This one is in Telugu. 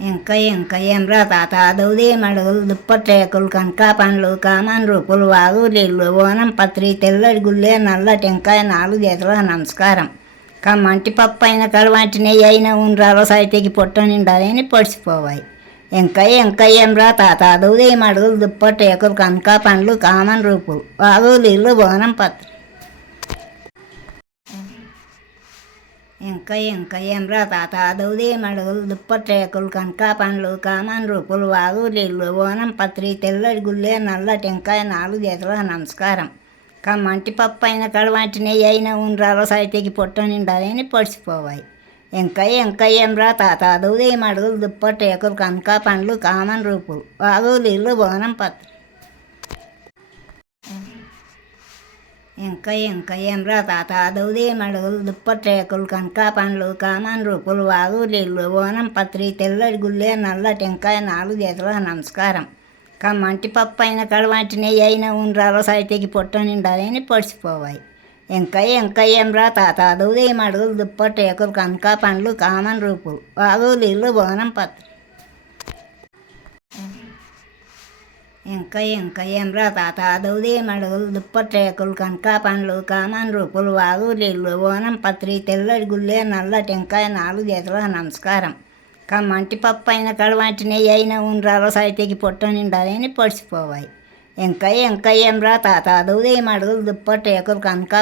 ఇంకా ఏమ్రా తాత దౌదే మడుగులు దుప్పట్రేకులు కనకా పండ్లు కామన్ రూపులు వాగు నీళ్ళు ఓనం పత్రి తెల్లడి గుల్లే నల్ల టెంకాయ 4 చేతుల నమస్కారం. కమ్మంటి పప్పు అయిన కడవంటి నెయ్యి అయిన ఉండ్రాలో సైతికి పొట్ట నిండాలని పొడిచిపోవాయి. ఇంకా ఏమ్రా తాత దౌదే మడుగులు దుప్పట్రేకులు కనకా పండ్లు కామన్ రూపులు వాగు నీళ్ళు ఓనం పత్రి. ఇంకా ఏమ్రా తాత దౌదే మడుగులు దుప్పట్రేకులు కనకా పండ్లు కామన్ రూపులు వాగు నీళ్ళు ఓనం పత్రి తెల్లడి గుల్లే నల్ల టెంకాయ 4 చేతుల నమస్కారం. కమ్మంటి పప్పు అయిన కడవంటి నెయ్యి అయిన ఉండ్రాలో సైతికి పొట్ట నిండాలని పొడిచిపోవాయి. ఇంకా ఏమ్రా తాత దౌదే మడుగులు దుప్పట్రేకులు కనకా పండ్లు కామన్ రూపులు వాగు నీళ్ళు ఓనం పత్రి. ఇంకా ఏమ్రా తాత దౌదే మడుగులు దుప్పట్రేకులు కనకా పండ్లు కామన్ రూపులు వాగు నీళ్ళు ఓనం పత్రి తెల్లడి గుల్లే నల్ల టెంకాయ 4 చేతుల నమస్కారం. కమ్మంటి పప్పు అయిన కడవంటి నెయ్యి అయిన ఉండ్రాలో సైతికి పొట్ట నిండాలని పొడిచిపోవాయి. ఇంకా ఏమ్రా తాత దౌదే మడుగులు దుప్పట్రేకులు కనకా పండ్లు కామన్ రూపులు వాగు నీళ్ళు ఓనం పత్రి. ఇంకా ఏమ్రా తాత దౌదే మడుగులు దుప్పట్రేకులు కనకా పండ్లు కామన్ రూపులు వాగు నీళ్ళు ఓనం పత్రి తెల్లడి గుల్లే నల్ల టెంకాయ 4 చేతుల నమస్కారం. కమ్మంటి పప్పు అయిన కడవంటి నెయ్యి అయిన ఉండ్రాలో సైతికి పొట్ట నిండాలని పొడిచిపోవాయి. ఇంకా ఏమ్రా తాత దౌదే మడుగులు దుప్పట్రేకులు కనకా